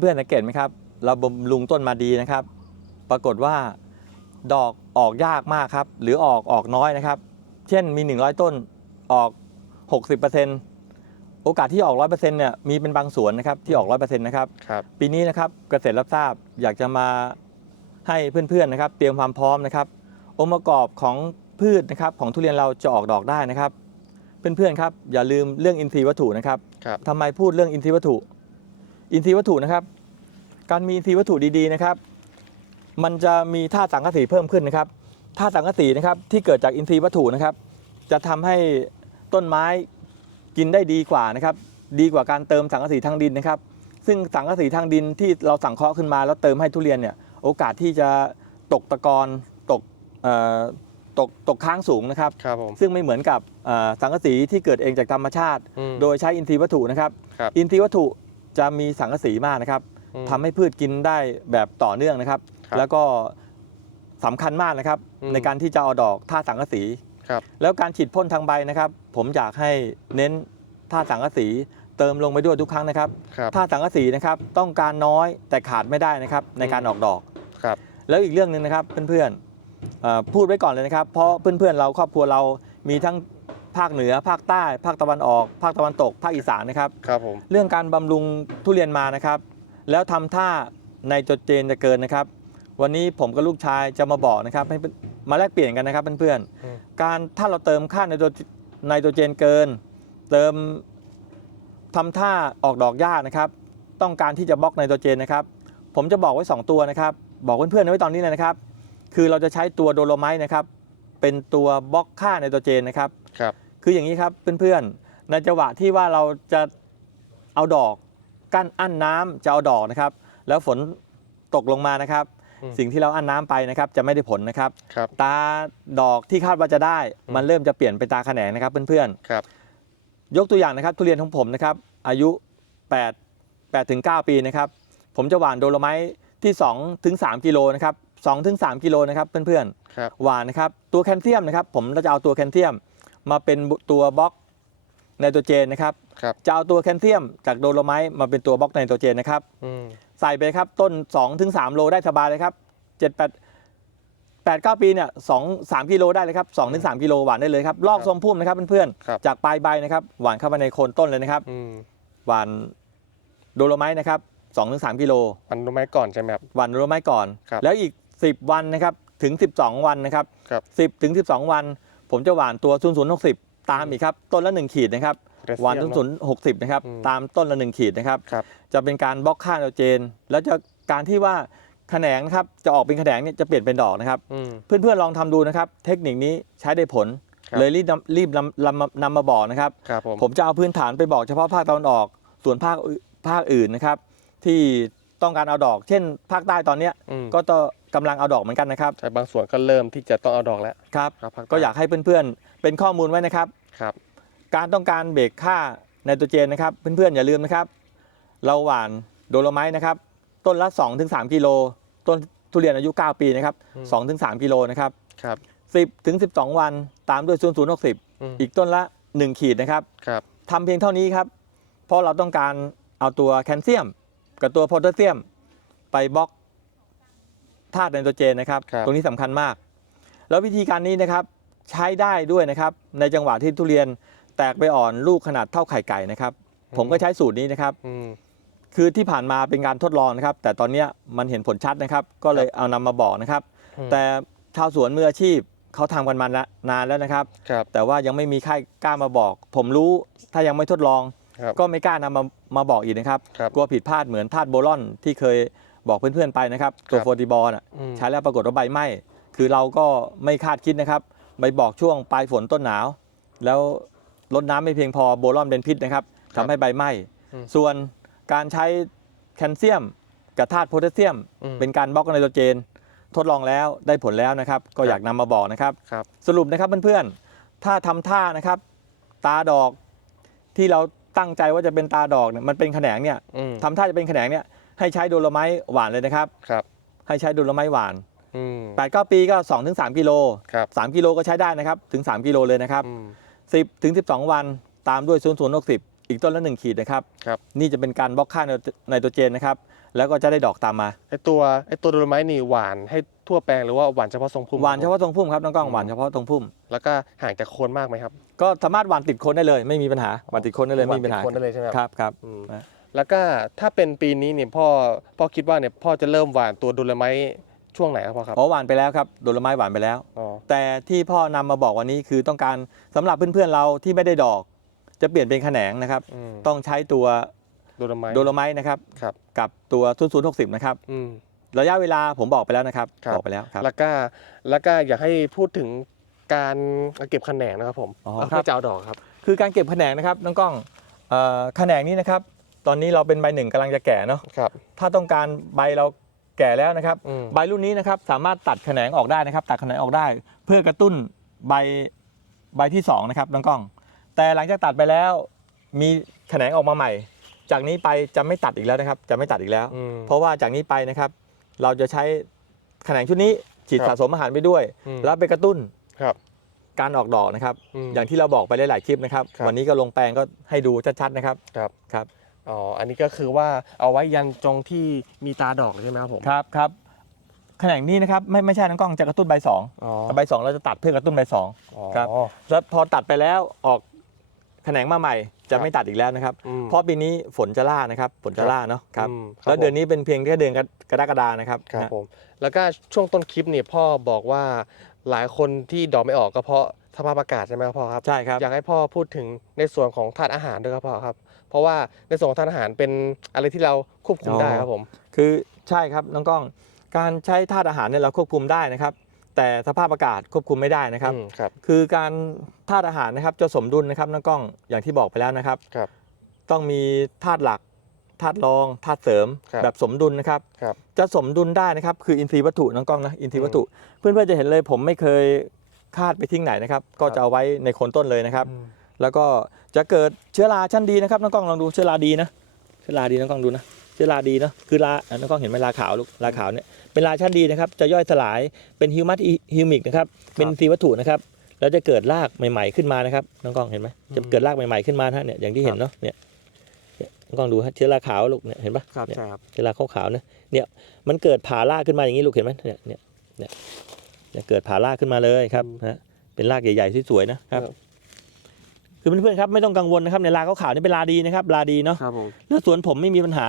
เพื่อนๆสังเกตไหมครับ เราบำรุงต้นมาดีนะครับ ปรากฏว่าดอกออกยากมากครับ หรือออกออกน้อยนะครับ เช่นมี 100 ต้นออก 60%โอกาสที่ออก 100%เนี่ยมีเป็นบางสวนนะครับที่ออก 100%นะครับ ครับ ปีนี้นะครับเกษตรรับทราบอยากจะมาให้เพื่อนๆนะครับ เตรียมความพร้อมนะครับ องค์ประกอบของพืชนะครับของทุเรียนเราจะออกดอกได้นะครับ เพื่อนๆครับอย่าลืมเรื่องอินทรีย์วัตถุนะครับครับ ทำไมพูดเรื่องอินทรีย์วัตถุ อินทรีย์วัตถุนะครับ การมีอินทรีย์วัตถุดีๆนะครับ มันจะมีธาตุสังกะสีเพิ่มขึ้นนะครับธาตุสังกะสีนะครับที่เกิดจากอินทรีย์วัตถุนะครับ จะทำให้ต้นไม้กินได้ดีกว่านะครับ ดีกว่าการเติมสังกะสีทางดินนะครับ ซึ่งสังกะสีทางดินที่เราสังเคราะห์ขึ้นมาแล้วเติมให้ทุเรียนเนี่ยโอกาสที่จะตกตะกอนตกเอ่อตกตกค้างสูงนะครับครับผมซึ่งไม่เหมือนกับเอ่อสังกะสีที่เกิดเองจากธรรมชาติอืมโดยใช้อินทรีย์วัตถุนะครับครับอินทรีย์วัตถุ จะมีสังกะสีมากนะครับอืม ทำให้พืชกินได้แบบต่อเนื่องนะครับ ครับแล้วก็สำคัญมากนะครับ อืมในการที่จะเอาดอกท่าตุสังกะสี ครับ แล้วการฉีดพ่นทางใบนะครับ ผมอยากให้เน้นท่าตุสังกะสีเติมลงไปด้วยทุกครั้งนะครับ ครับท่าตุสังกะสีนะครับต้องการน้อยแต่ขาดไม่ได้นะครับในการออกดอก ครับ แล้วอีกเรื่องหนึ่งนะครับเพื่อนๆเอ่อพูดไว้ก่อนเลยนะครับ เพราะเพื่อนๆเราครอบครัวเรามีทั้ง ภาคเหนือ ภาคใต้ ภาคตะวันออก ภาคตะวันตก ภาคอีสานนะครับ ครับผม เรื่องการบำรุงทุเรียนมานะครับ แล้วทำท่าในโจเจนจะเกินนะครับ วันนี้ผมกับลูกชายจะมาบอกนะครับให้มาแลกเปลี่ยนกันนะครับเพื่อนอืม ๆการถ้าเราเติมค่าในโตไนโตรเจนเกิน เติมทำท่าออกดอกยากนะครับ ต้องการที่จะบล็อกไนโตรเจนนะครับ ผมจะบอกไว้ 2 ตัวนะครับ บอกเพื่อนๆไว้ตอนนี้เลยนะครับ คือเราจะใช้ตัวโดโลไมต์นะครับ เป็นตัวบล็อกค่าไนโตรเจนนะครับ ครับ คืออย่างนี้ครับเพื่อนๆในจังหวะที่ว่าเราจะเอาดอกกั้นอั้นน้ำจะเอาดอกนะครับ แล้วฝนตกลงมานะครับอืมสิ่งที่เราอั้นน้ำไปนะครับ จะไม่ได้ผลนะครับครับตาดอกที่คาดว่าจะได้อืมมันเริ่มจะเปลี่ยนเป็นตาแขนงนะครับเพื่อนครับๆยกตัวอย่างนะครับ ทุเรียนของผมนะครับ อายุ 8 8ถึง9ปีนะครับ ผมจะหว่านโดโลไมต์ที่2ถึง3กิโลนะครับ2ถึง3กิโลนะครับเพื่อนๆครับหวานนะครับตัวแคลเซียมนะครับ ผมจะเอาตัวแคลเซียม มาเป็นตัวบล็อกไนโตรเจนนะครับครับจะเอาตัวแคลเซียมจากโดโลไมต์มาเป็นตัวบล็อกไนโตรเจนนะครับ อืมใส่ไปครับต้น2ถึง3โลได้สบายเลยครับ7 8 8 9 ปีเนี่ย2 3กิโลได้เลยครับ2ถึง3กิโลหวานได้เลยครับลอกทรงพุ่มนะครับเพื่อนครับ ๆจากปลายใบนะครับหวานเข้าไปในโคนต้นเลยนะครับ อืมหวานโดโลไมต์นะครับ2ถึง3กิโล มันรู้ไหมก่อนใช่ไหมครับ วันรู้ไหมก่อน ครับแล้วอีก 10 วันนะครับถึง 12 วันนะครับครับ 10ถึง12 วัน ผมจะหวานตัว0 0 60ตามอีกครับ ต้นละ 1 ขีดนะครับ หวาน0 0 60นะครับอืมตามต้นละ 1 ขีดนะครับครับ จะเป็นการบล็อกค่าไนโตรเจน แล้วจะการที่ว่าแขนงนะครับจะออกเป็นแขนงเนี่ยจะเปลี่ยนเป็นดอกนะครับอืมเพื่อนๆลองทำดูนะครับ เทคนิคนี้ใช้ได้ผลครับเลยรีบนำรีบนำนำนำมาบอกนะครับครับผมผมจะเอาพื้นฐานไปบอกเฉพาะภาคตะวันออก ส่วนภาคอื่นภาคอื่นนะครับ ที่ต้องการเอาดอก เช่น ภาคใต้ตอนเนี้ยอืมก็ต้อง กำลังเอาดอกเหมือนกันนะครับแต่บางส่วนก็เริ่มที่จะต้องเอาดอกแล้ว ครับ ครับภคใต้ ก็อยากให้เพื่อนๆ เป็นข้อมูลไว้นะครับ ครับ การต้องการเบรกค่าไนโตรเจนนะครับ เพื่อนๆ อย่าลืมนะครับ เราหว่านโดโลไมต์นะครับ ต้นละ 2-3 กิโล ต้นทุเรียนอายุ 9 ปีนะครับ2-3 กิโลนะครับ ครับ 10ถึง12 วันตามด้วย 0 0 60 อืมอีกต้นละ 1 ขีดนะครับครับ ทำเพียงเท่านี้ครับ เพราะเราต้องการเอาตัวแคลเซียม กับตัวโพแทสเซียม ไปบล็อก ธาตุไนโตรเจนนะครับ ครับตรงนี้สำคัญมาก แล้ววิธีการนี้นะครับใช้ได้ด้วยนะครับ ในจังหวะที่ทุเรียนแตกไปอ่อนลูกขนาดเท่าไข่ไก่นะครับผมก็ใช้สูตรนี้นะครับ อืม คือที่ผ่านมาเป็นการทดลองนะครับ แต่ตอนเนี้ยมันเห็นผลชัดนะครับ ก็เลยเอานำมาบอกนะครับ อืม แต่ชาวสวนมืออาชีพเขาทำกันมานานแล้วนะครับ ครับแต่ว่ายังไม่มีใครกล้ามาบอก ผมรู้ถ้ายังไม่ทดลอง ครับ ก็ไม่กล้านำมามาบอกอีกนะครับ ครับ กลัวผิดพลาดเหมือนธาตุโบรอนที่เคย บอกเพื่อนๆไปนะครับตัวครับโฟติบอลน่ะอืมใช้แล้วปรากฏว่าใบไหม้คือเราก็ไม่คาดคิดนะครับไปบอกช่วงปลายฝนต้นหนาว แล้วลดน้ำไม่เพียงพอโบรอนเป็นพิษนะครับทำให้ใบไหม้อืมส่วนการใช้แคลเซียมกับธาตุโพแทสเซียมอืมเป็นการบล็อกไนโตรเจน ทดลองแล้วได้ผลแล้วนะครับ ก็ครับอยากนำมาบอกนะครับครับสรุปนะครับเพื่อนๆถ้าทำท่านะครับ ตาดอกที่เราตั้งใจว่าจะเป็นตาดอกเนี่ยมันเป็นแขนงเนี่ยอืมทำท่าจะเป็นแขนงเนี่ย ให้ใช้โดโลไมต์หวานเลยนะครับ ครับให้ใช้โดโลไมต์หวานอืม8 9ปีก็2-3ถึง3กิโลครับ3กิโลก็ใช้ได้นะครับถึง 3 กิโลเลยนะครับ อืม 10ถึง12 วันตามด้วย0 0 60อีกต้นละหนึ่งขีดนะครับ ครับ นี่จะเป็นการบล็อกค่าไนโตรเจนนะครับ แล้วก็จะได้ดอกตามมา ไอตัวไอตัวโดโลไม้นี่หวานให้ทั่วแปลงหรือว่าหวานเฉพาะทรงพุ่มหวานเฉพาะตรงพุ่มครับน้องกล้องอืมหวานเฉพาะตรงพุ่ม แล้วก็ห่างจากโคนมากไหมครับก็สามารถหวานติดโคนได้เลย ไม่มีปัญหาหวานติดโคนได้เลยไม่มีปัญหาหวานติดโคนได้เลยใช่ไหมครับ ครับครับอืมนะ แล้วก็ถ้าเป็นปีนี้เนี่ยพ่อพ่อคิดว่าเนี่ยพ่อจะเริ่มหวานตัวโดโลไม้ช่วงไหนครับพ่อครับ อ๋อหวานไปแล้วครับโดนไม้หวานไปแล้ว อ๋อ แต่ที่พ่อนำมาบอกวันนี้คือต้องการสำหรับเพื่อนๆเราที่ไม่ได้ดอก จะเปลี่ยนเป็นแขนงนะครับ อืมต้องใช้ตัวโดโลไม้โดโลไมต์นะครับ ครับกับตัว0 0 6 0 นะครับ อืม ระยะเวลาผมบอกไปแล้วนะครับครับ บอกไปแล้วครับ แล้วก็แล้วก็อยากให้พูดถึงการเก็บแขนงนะครับผมอ๋อแล้วครับ เพื่อจะเอาดอกครับ คือการเก็บแขนงนะครับน้องกล้องเอ่อแขนงนี้นะครับ ตอนนี้เราเป็นใบหนึ่งกำลังจะแก่เนาะครับ ถ้าต้องการใบเราแก่แล้วนะครับ อืม ใบรุ่นนี้นะครับสามารถตัดแขนงออกได้นะครับ ตัดแขนงออกได้ เพื่อกระตุ้นใบใบที่สองนะครับน้องกล้อง แต่หลังจากตัดไปแล้ว มีแขนงออกมาใหม่ จากนี้ไปจะไม่ตัดอีกแล้วนะครับ จะไม่ตัดอีกแล้ว อืม เพราะว่าจากนี้ไปนะครับ เราจะใช้แขนงชุดนี้ฉีดครับสะสมอาหารไปด้วย อืม แล้วไปกระตุ้นครับการออกดอกนะครับ ม อย่างที่เราบอกไปหลายๆคลิปนะครับ ครับ วันนี้ก็ลงแปลงก็ให้ดูชัดๆนะครับครับ ครับ อ๋อ อันนี้ก็คือว่าเอาไว้ยันจงที่มีตาดอกใช่ไหมครับผม ครับครับแขนงนี้นะครับไม่ไม่ใช่น้องกล้องจะกระตุ้นใบสองอ๋อใบสองเราจะตัดเพื่อกระตุ้นใบสอง อ๋อ ครับ แล้วพอตัดไปแล้วออกแขนงมาใหม่จะไม่ตัดอีกแล้วนะครับ อืมเพราะปีนี้ฝนจะล่านะครับฝนจะล่าเนาะครับอืมครับ แล้วเดือนนี้เป็นเพียงแค่เดือนกรกฎานะครับครับนะผม แล้วก็ช่วงต้นคลิปเนี่ยพ่อบอกว่าหลายคนที่ดอกไม่ออกก็เพราะสภาพอากาศใช่ไหมครับพ่อครับ ใช่ครับ อยากให้พ่อพูดถึงในส่วนของธาตุอาหารด้วยครับพ่อครับ เพราะว่าในส่วนของธาตุอาหารเป็นอะไรที่เราควบคุมได้ครับผม คือใช่ครับน้องกล้อง การใช้ธาตุอาหารเนี่ยเราควบคุมได้นะครับ แต่สภาพอากาศควบคุมไม่ได้นะครับ อืมครับ คือการธาตุอาหารนะครับจะสมดุลนะครับน้องกล้องอย่างที่บอกไปแล้วนะครับ ครับ ต้องมีธาตุหลักธาตุรองธาตุเสริม ครับแบบสมดุลนะครับ ครับจะสมดุลได้นะครับ คืออินทรีย์วัตถุน้องกล้องนะอินทรีย์วัตถุ เพื่อนๆจะเห็นเลยผมไม่เคยคาดไปทิ้งไหนนะครับ ก็จะเอาไว้ในโคนต้นเลยนะครับอืมแล้วก็ จะเกิดเชื้อราชั้นดีนะครับน้องกล้องลองดูเชื้อราดีนะเชื้อราดีน้องกล้องดูนะเชื้อราดีเนาะคือราอะน้องกล้องเห็นไหมราขาวลูกราขาวเนี่ยเป็นราชั้นดีนะครับจะย่อยสลายเป็นฮิวมัสฮิวมิกนะครับเป็นอินทรีย์วัตถุนะครับแล้วจะเกิดรากใหม่ๆขึ้นมานะครับน้องกล้องเห็นไหมจะเกิดรากใหม่ๆขึ้นมานะฮะเนี่ยอย่างที่เห็นเนาะเนี่ยเนี่ยน้องกล้องดูฮะเชื้อราขาวลูกเนี่ยเห็นปะครับเนี่ยใช่ครับเชื้อราขาวๆเนี่ยเนี่ยมันเกิดผ่ารากขึ้นมาอย่างนี้ลูกเห็นไหมเนี่ยเนี่ยเนี่ยเนี่ยเกิดผ่ารากขึ้นมาเลยครับนะเป็นรากใหญ่ๆสวยๆนะครับ ครับคือเพื่อนๆครับไม่ต้องกังวลนะครับในลาขาวๆนี่เป็นลาดีนะครับลาดีเนาะครับผมแล้วสวนผมไม่มีปัญหา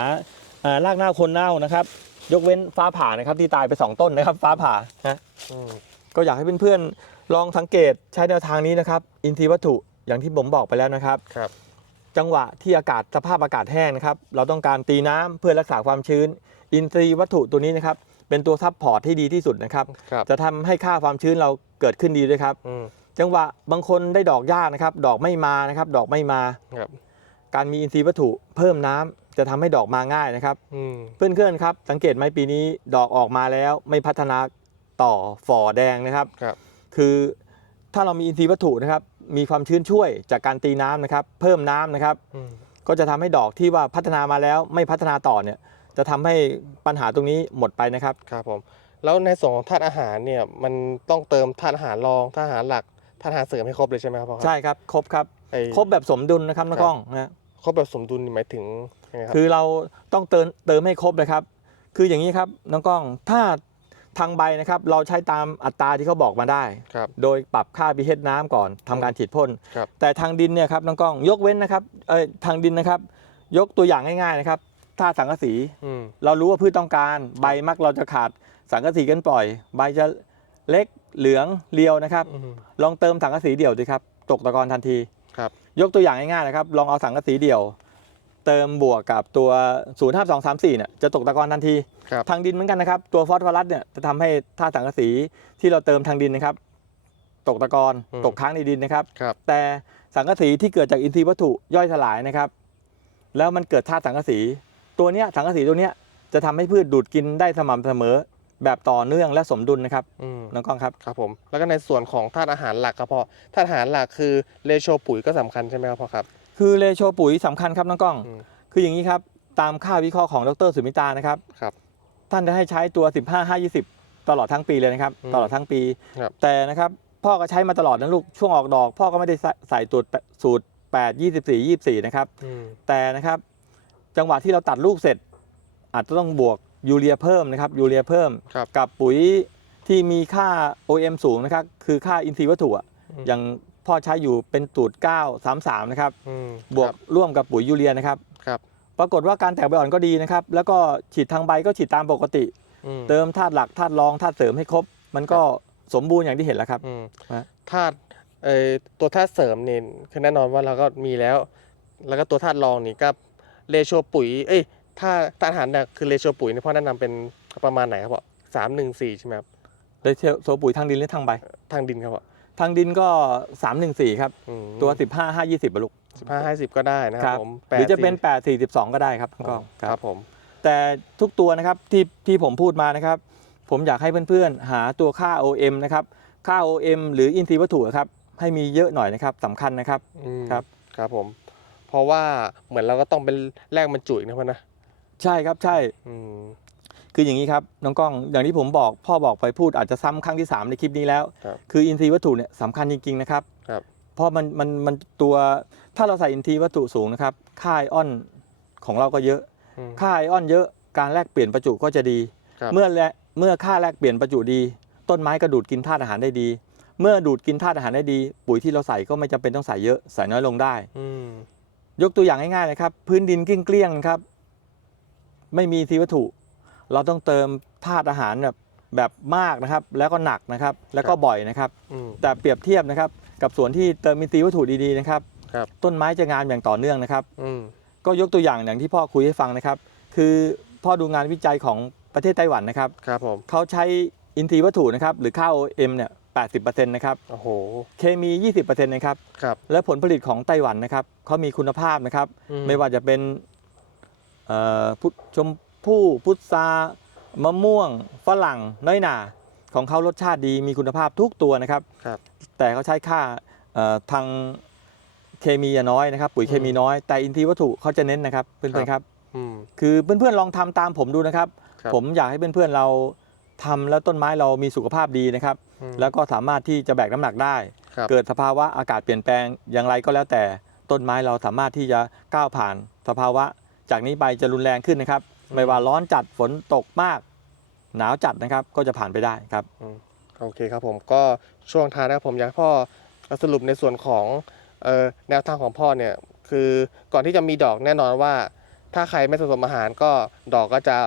อ่ารากเน่าคนเน่านะครับ ยกเว้นฟ้าผ่านะครับที่ตายไปสองต้นนะครับ ฟ้าผ่านะอืมก็อยากให้เพื่อนๆลองสังเกตใช้แนวทางนี้นะครับ อินทรีย์วัตถุอย่างที่ผมบอกไปแล้วนะครับ ครับ จังหวะที่อากาศสภาพอากาศแห้งนะครับ เราต้องการตีน้ำเพื่อรักษาความชื้น อินทรีย์วัตถุตัวนี้นะครับ เป็นตัวซับพอร์ตที่ดีที่สุดนะครับ ครับ จะทำให้ค่าความชื้นเราเกิดขึ้นดีด้วยครับ อืม จังหวะบางคนได้ดอกยากนะครับ ดอกไม่มานะครับ ดอกไม่มา ครับ การมีอินทรีย์วัตถุเพิ่มน้ำจะทำให้ดอกมาง่ายนะครับ อืม เพื่อนๆครับสังเกตไหมปีนี้ดอกออกมาแล้วไม่พัฒนาต่อฝ่อแดงนะครับ ครับ คือถ้าเรามีอินทรีย์วัตถุนะครับ มีความชื้นช่วยจากการตีน้ำนะครับ เพิ่มน้ำนะครับ อืม ก็จะทำให้ดอกที่ว่าพัฒนามาแล้วไม่พัฒนาต่อเนี่ย จะทำให้ปัญหาตรงนี้หมดไปนะครับ ครับผม แล้วในส่วนของธาตุอาหารเนี่ย มันต้องเติมธาตุอาหารรองธาตุอาหารหลัก ธาตุอาหารเสริมให้ครบเลยใช่ไหมครับพ่อครับ ใช่ครับครบครับไอ้ ครบแบบสมดุลนะครับน้องกล้องนะครบแบบสมดุลนี่หมายถึงยังไงครับ คือเราต้องเติมเติมให้ครบนะครับ คืออย่างนี้ครับน้องกล้องถ้าทางใบนะครับ เราใช้ตามอัตราที่เขาบอกมาได้ ครับ โดยปรับค่า pH น้ำก่อนทำการฉีดพ่น ครับ แต่ทางดินเนี่ยครับน้องกล้องยกเว้นนะครับเอ้ยทางดินนะครับ ยกตัวอย่างง่ายๆนะครับ ถ้าสังกะสีอืม เรารู้ว่าพืชต้องการ ใบมักเราจะขาดสังกะสีกันปล่อย ใบจะเล็ก เหลืองเรียวนะครับอืมลองเติมสังกะสีเดี่ยวสิครับตกตะกอนทันทีครับยกตัวอย่างง่ายๆนะครับ ลองเอาสังกะสีเดี่ยว เติมบวกกับตัว0 5 2 3 4เนี่ยจะตกตะกอนทันทีครับทางดินเหมือนกันนะครับ ตัวฟอสฟอรัสเนี่ยจะทำให้ธาตุสังกะสีที่เราเติมทางดินนะครับ ตกตะกอนอืมตกค้างในดินนะครับครับ แต่สังกะสีที่เกิดจากอินทรีย์วัตถุย่อยสลายนะครับ แล้วมันเกิดธาตุสังกะสี ตัวเนี้ยสังกะสีตัวเนี้ยจะทำให้พืชดูดกินได้สม่ำเสมอ แบบต่อเนื่องและสมดุลนะครับอืมน้องกล้องครับ ครับผม แล้วก็ในส่วนของธาตุอาหารหลักครับพ่อธาตุอาหารหลักคือเรโชปุ๋ยก็สำคัญใช่ไหมครับพ่อครับ คือเลโชปุ๋ยสำคัญครับน้องกล้อง อืมคืออย่างนี้ครับ ตามค่าวิเคราะห์ของดรสุมิตานะครับ ครับท่านจะให้ใช้ตัว 15 5 20 ตลอดทั้งปีเลยนะครับ อืมตลอดทั้งปี ครับ แต่นะครับ พ่อก็ใช้มาตลอดนะลูก ช่วงออกดอก พ่อก็ไม่ได้ใส่ใส่ตัวสูตร 8 24 24 นะครับ อืมแต่นะครับ จังหวะที่เราตัดลูกเสร็จ อาจจะต้องบวก ยูเรียเพิ่มนะครับยูเรียเพิ่ม ครับกับปุ๋ยที่มีค่า OM สูงนะครับคือค่าอินทรีย์วัตถุอะอืม อย่างพ่อใช้อยู่เป็นตูด9 3 3 นะครับ อืมบวกร่วมกับปุ๋ยยูเรียนะครับ ครับปรากฏว่าการแตกใบอ่อนก็ดีนะครับ แล้วก็ฉีดทางใบก็ฉีดตามปกติ อืมเติมธาตุหลักธาตุรองธาตุเสริมให้ครบ มันก็สมบูรณ์อย่างที่เห็นแล้วครับ อืมฮะ ธาตุเอ่อตัวธาตุเสริมนี่คือแน่นอนว่าเราก็มีแล้ว แล้วก็ตัวธาตุรองนี่ก็เรโชปุ๋ย เอ้ย ถ้าธาตุอาหารเนี่ยคือเรโชปุ๋ยเนี่ยพ่อแนะนำเป็นประมาณไหนครับพ่อสามหนึ่งสี่ใช่ไหมครับเลยโซปุ๋ยทางดินหรือทางใบ ทางดินครับพ่อทางดินก็ 314 ครับ อืมตัว 15 5 20บรรลุสิบห้าห้าสิบก็ได้นะคครัรับบ ผมหรือจะเป็นแปด8 42 ก็ได้ครับสี่ก็ครับผม แต่ทุกตัวนะครับที่ที่ผมพูดมานะครับ ผมอยากให้เพื่อนๆ หาตัวค่า OM นะครับค่า OM หรืออินทรีย์วัตถุครับให้มีเยอะหน่อยนะครับสำคัญนะครับ อืมครับ ครับผม เพราะว่าเหมือนเราก็ต้องเป็นแลกมันจุ๋ยนะพ่อนะ ใช่ครับใช่อืมคืออย่างนี้ครับน้องกล้องอย่างที่ผมบอกพ่อบอกไปพูดอาจจะซ้ำครั้งที่ 3 ในคลิปนี้แล้ว ครับคืออินทรีย์วัตถุเนี่ยสำคัญจริงๆนะครับครับ เพราะมันมันมันตัวถ้าเราใส่อินทรีย์วัตถุสูงนะครับค่าไอออนของเราก็เยอะ อืม ค่าไอออนเยอะการแลกเปลี่ยนประจุก็จะดี ครับ เมื่อแลเมื่อค่าแลกเปลี่ยนประจุดี ต้นไม้ก็ดูดกินธาตุอาหารได้ดี เมื่อดูดกินธาตุอาหารได้ดี ปุ๋ยที่เราใส่ก็ไม่จำเป็นต้องใส่เยอะใส่น้อยลงได้ อืม ยกตัวอย่างง่ายๆเลยครับ พื้นดินเกลี้ยงๆครับ ไม่มีทีวัตถุ เราต้องเติมธาตุอาหารแบบแบบมากนะครับ แล้วก็หนักนะครับ แล้วก็บ่อยนะครับ อืม แต่เปรียบเทียบนะครับ กับส่วนที่เติมมีทีวัตถุดีๆนะครับ ครับ ต้นไม้จะงามอย่างต่อเนื่องนะครับ อืม ก็ยกตัวอย่างอย่างที่พ่อคุยให้ฟังนะครับ คือพ่อดูงานวิจัยของประเทศไต้หวันนะครับ ครับผม เขาใช้อินทรีย์วัตถุนะครับ หรือข้าว OM เนี่ย80%นะครับ โอ้โห เคมี 20%นะครับ ครับ และผลผลิตของไต้หวันนะครับเขามีคุณภาพนะครับ อืไม่ว่าจะเป็น เอ่อพุชมพู่พุทรามะม่วงฝรั่งน้อยหนาของเขารสชาติดีมีคุณภาพทุกตัวนะครับ ครับ แต่เขาใช้ค่าเอ่อทางเคมีน้อยนะครับ ปุ๋ยเคมีน้อยแต่อินทรีย์วัตถุเขาจะเน้นนะครับเพื่อนๆครับอืมคือเพื่อนๆลองทำตามผมดูนะครับครับ ผมอยากให้เพื่อนๆเราทำแล้วต้นไม้เรามีสุขภาพดีนะครับอืมแล้วก็สามารถที่จะแบกน้ำหนักได้ครับเกิดสภาวะอากาศเปลี่ยนแปลงอย่างไรก็แล้วแต่ต้นไม้เราสามารถที่จะก้าวผ่านสภาวะ จากนี้ไปจะรุนแรงขึ้นนะครับ ไม่ว่าร้อนจัดฝนตกมาก หนาวจัดนะครับก็จะผ่านไปได้ครับโอเคครับผมก็ช่วงท้ายนะครับผมอยากให้พ่อสรุปในส่วนของเอ่อแนวทางของพ่อเนี่ยคือก่อนที่จะมีดอกแน่นอนว่า ถ้าใครไม่สะสมอาหารก็ดอกก็จะ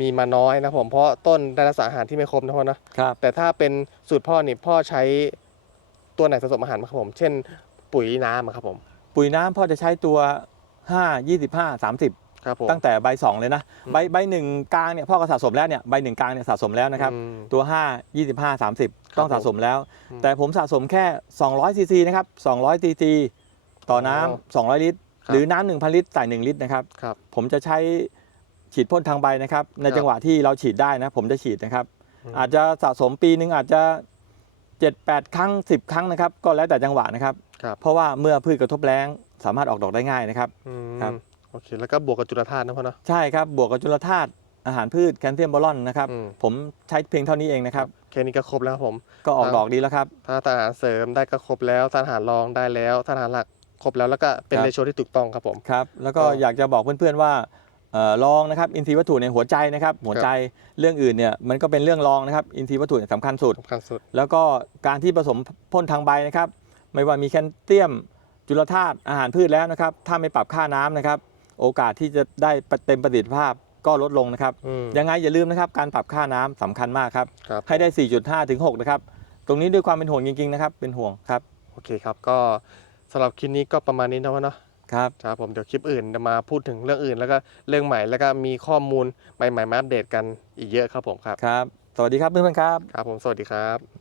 มีมาน้อยนะผมเพราะต้นได้รับสารอาหารที่ไม่ครบนะพ่อนะครับแต่ถ้าเป็นสูตรพ่อนี่พ่อใช้ตัวไหนสะสมอาหารมางครับผม เช่นปุ๋ยน้ำอะครับผม ปุ๋ยน้ำพ่อจะใช้ตัว 5 25 30ครับผมตั้งแต่ใบ2เลยนะอืมใบใบหนึ่งกลางเนี่ยพ่อก็สะสมแล้วเนี่ยใบหนึ่งกลางเนี่ยสะสมแล้วนะครับ อืม ตัว 5 25 30 ต้องครับสะสมแล้ว อืมแต่ผมสะสมแค่ 200ซีซีนะครับ200ซีซีต่อน้ำ200 ลิตร ครับ หรือน้ำ1,000 ลิตรใส่1ลิตรนะครับ ครับ ผมจะใช้ฉีดพ่นทางใบนะครับ ในครับจังหวะที่เราฉีดได้นะ ผมจะฉีดนะครับ อืม อาจจะสะสมปีหนึ่งอาจจะ 7-8 ครั้ง 10 ครั้งนะครับ ก็แล้วแต่จังหวะนะครับ ครับ เพราะว่าเมื่อพืชกระทบแรง สามารถออกดอกได้ง่ายนะครับ อืมครับ โอเค แล้วก็บวกกับจุลธาตุนะพ่อเนาะ ใช่ครับ บวกกับจุลธาตุอาหารพืชแคลเซียมบอลอนนะครับ อืม ผมใช้เพียงเท่านี้เองนะครับ แค่นี้ก็ครบแล้วครับผม ก็ออกครับดอกดีแล้วครับ ถ้าทหารเสริมได้ก็ครบแล้วทหารรองได้แล้วทหารหลักครบแล้วแล้วก็เป็นครับ เรโชที่ถูกต้องครับผม ครับ แล้วก็ก็อยากจะบอกเพื่อนๆว่าเอ่อลองนะครับ อินทรีย์วัตถุในหัวใจนะครับ หัวใจเรื่องอื่นเนี่ยมันก็เป็นเรื่องรองนะครับ อินทรีย์วัตถุเนี่ยสำคัญสุด สำคัญสุด แล้วก็การที่ผสมพ่นทางใบนะครับ ไม่ว่ามีแคลเซียม จุลธาตุอาหารพืชแล้วนะครับ ถ้าไม่ปรับค่าน้ำนะครับ โอกาสที่จะได้เต็มประสิทธิภาพก็ลดลงนะครับอืมยังไงอย่าลืมนะครับ การปรับค่าน้ำสำคัญมากครับครับ ให้ได้ 4.5 ถึง 6 นะครับ ตรงนี้ด้วยความเป็นห่วงจริง ๆ นะครับ เป็นห่วงครับ โอเคครับ ก็สำหรับคลิปนี้ก็ประมาณนี้นะวะเนาะครับครับผมเดี๋ยวคลิปอื่นจะมาพูดถึงเรื่องอื่น แล้วก็เรื่องใหม่แล้วก็มีข้อมูลใหม่ๆมาอัปเดตกันอีกเยอะครับผมครับครับ สวัสดีครับเพื่อนๆครับครับผมสวัสดีครับ